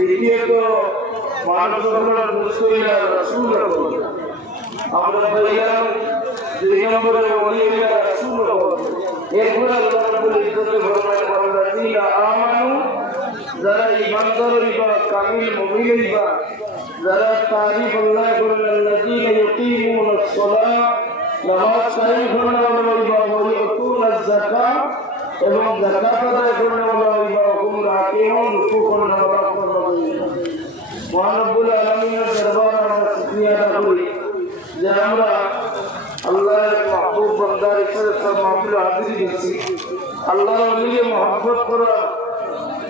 দ্বিতীয়ত দুধ কইলা রাসূল আমরা পাইলাম দুই নম্বরে ওলি হইলা রাসূল এরপরে আল্লাহ রাব্বুল ইজ্জতে ফরমান ওয়াল্লাযীনা আমানু, যারা ইমানদার হইবা কামিল মুমিন হইবা যারা তারিফ আল্লাহ করেন আল্লাযীনা ইউকিমুনাস সালাহ নামাজ কায়েম করেন ওয়া ইউতুনা যাকাত এবং যাকাত আদায় করেন হুম রাকিউন রুকু করেন ওয়া মহানব্বুল আলমিনের দরবার আমরা শুক্রিয়া আদা করি যে আমরা আল্লাহর মাহবুব বন্দার হিসেবে সব মাহফিল হাজির দিচ্ছি আল্লাহর অলিকে মহব্বত করা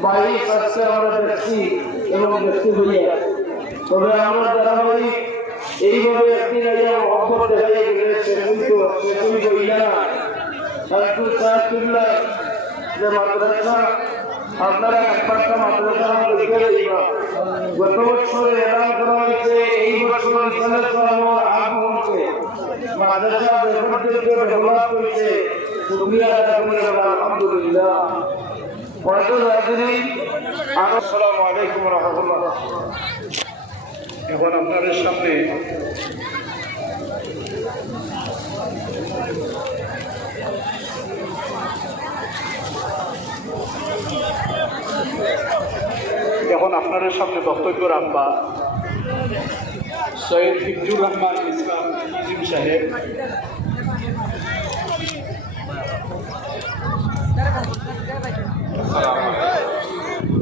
বাড়ি কাছে আমরা দেখছি এবং দেখতে হইয়া তবে আমরা ধারাবাহিক এইভাবে একদিন আগে মহব্বত মাদ্রাসা আপনারা একটা মাদ্রাসা গত বছরে এলান করা হয়েছে এই বছর ইসলামের আমার আগ মুহূর্তে মাদ্রাসা দেখতে ডেভেলপ করেছে শুক্রিয়া আলহামদুলিল্লাহ। আসসালামু আলাইকুম রহমতুল্লাহ। এখন আপনাদের সামনে এখন আপনাদের সামনে বক্তব্য রাখবা সৈয়দ হিফজুর রহমান ইসলাম ইজিম সাহেব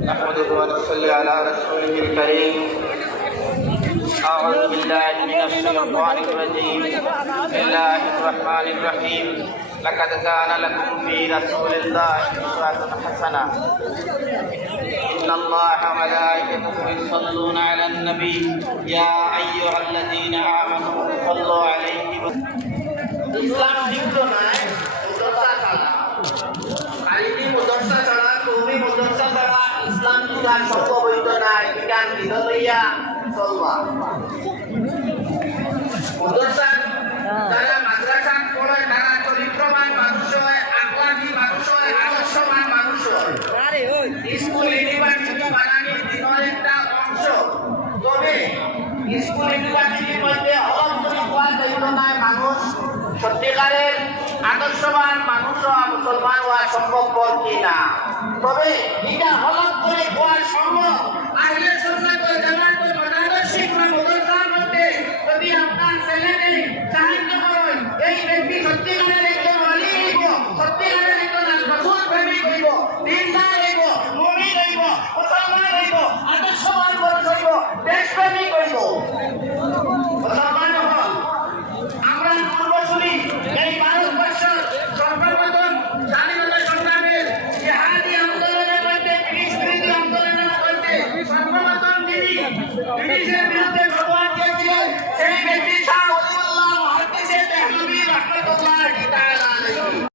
نحمده ونصلي على رسوله الكريم أعوذ بالله من الشيطان الرجيم بسم الله الرحمن الرحيم لقد كان لكم في رسول الله أسوة حسنة إن الله وملائكته يصلون على النبي يا أيها الذين آمنوا صلوا عليه وسلم ইসলাম লিপ্ত নয় মুদরসা ছাড়া আলিমি মুদরসা ছাড়া কৌমি মুদরসা ছাড়া ইসলাম বিধান সম্ভবিত নাই বিধান দিল লইয়া চলবা ইউনিভার্সিটির মধ্যে যদি পাওয়া যাইত নাই মানুষ সত্যিকারের আদর্শবান মানুষ হওয়া মুসলমান হওয়া সম্ভব কিনা তবে এটা হলক করে হওয়ার সম্ভব? আহলে সুন্নাত বিজেপি